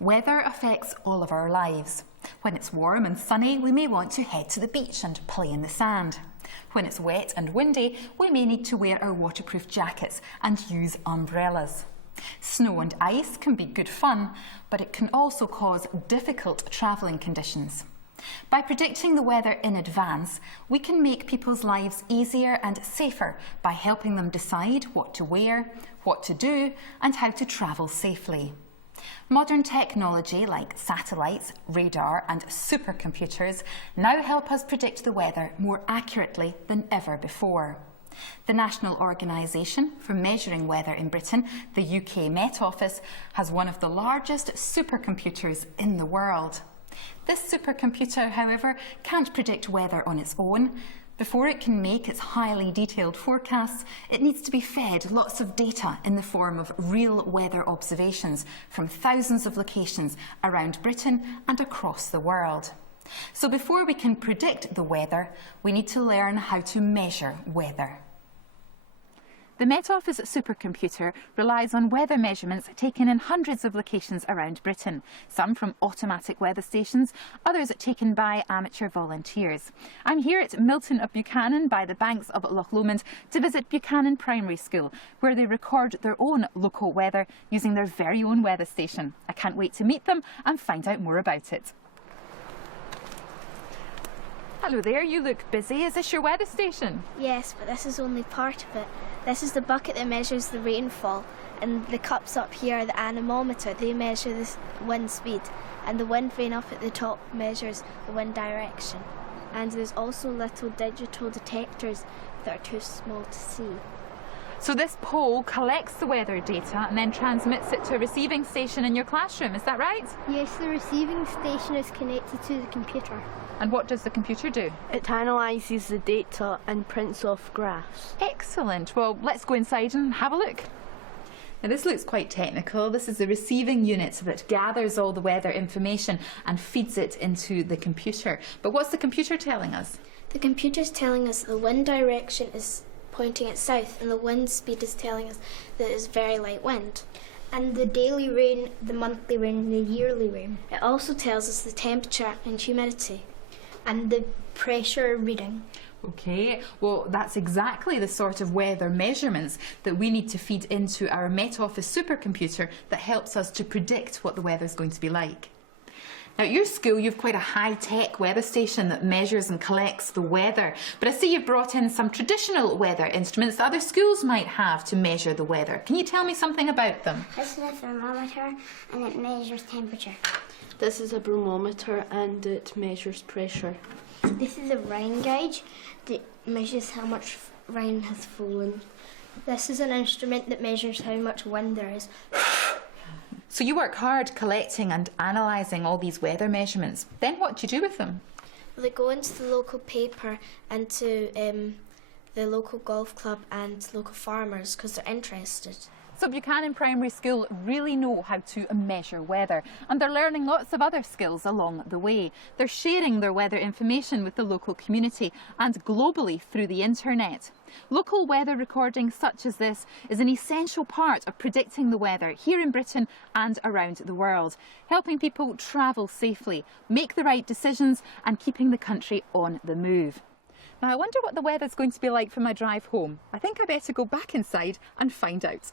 Weather affects all of our lives. When it's warm and sunny, we may want to head to the beach and play in the sand. When it's wet and windy, we may need to wear our waterproof jackets and use umbrellas. Snow and ice can be good fun, but it can also cause difficult travelling conditions. By predicting the weather in advance, we can make people's lives easier and safer by helping them decide what to wear, what to do, and how to travel safely. Modern technology like satellites, radar and supercomputers now help us predict the weather more accurately than ever before. The National Organisation for Measuring Weather in Britain, the UK Met Office, has one of the largest supercomputers in the world. This supercomputer, however, can't predict weather on its own. Before it can make its highly detailed forecasts, it needs to be fed lots of data in the form of real weather observations from thousands of locations around Britain and across the world. So before we can predict the weather, we need to learn how to measure weather. The Met Office supercomputer relies on weather measurements taken in hundreds of locations around Britain, some from automatic weather stations, others taken by amateur volunteers. I'm here at Milton of Buchanan by the banks of Loch Lomond to visit Buchanan Primary School, where they record their own local weather using their very own weather station. I can't wait to meet them and find out more about it. Hello there, you look busy. Is this your weather station? Yes, but this is only part of it. This is the bucket that measures the rainfall, and the cups up here are the anemometer. They measure the wind speed, and the wind vane up at the top measures the wind direction. And there's also little digital detectors that are too small to see. So this pole collects the weather data and then transmits it to a receiving station in your classroom, is that right? Yes, the receiving station is connected to the computer. And what does the computer do? It analyses the data and prints off graphs. Excellent. Well, let's go inside and have a look. Now this looks quite technical. This is the receiving unit that gathers all the weather information and feeds it into the computer. But what's the computer telling us? The computer's telling us the wind direction is pointing it south, and the wind speed is telling us that it's very light wind. And the daily rain, the monthly rain, and the yearly rain. It also tells us the temperature and humidity, and the pressure reading. Okay, well that's exactly the sort of weather measurements that we need to feed into our Met Office supercomputer that helps us to predict what the weather is going to be like. Now at your school you've quite a high-tech weather station that measures and collects the weather, but I see you've brought in some traditional weather instruments that other schools might have to measure the weather. Can you tell me something about them? This is a thermometer and it measures temperature. This is a barometer and it measures pressure. This is a rain gauge that measures how much rain has fallen. This is an instrument that measures how much wind there is. So you work hard collecting and analysing all these weather measurements. Then what do you do with them? Well, they go into the local paper and to the local golf club and local farmers because they're interested. So Buchanan Primary School really know how to measure weather, and they're learning lots of other skills along the way. They're sharing their weather information with the local community and globally through the internet. Local weather recording such as this is an essential part of predicting the weather here in Britain and around the world, helping people travel safely, make the right decisions and keeping the country on the move. Now I wonder what the weather's going to be like for my drive home. I think I better go back inside and find out.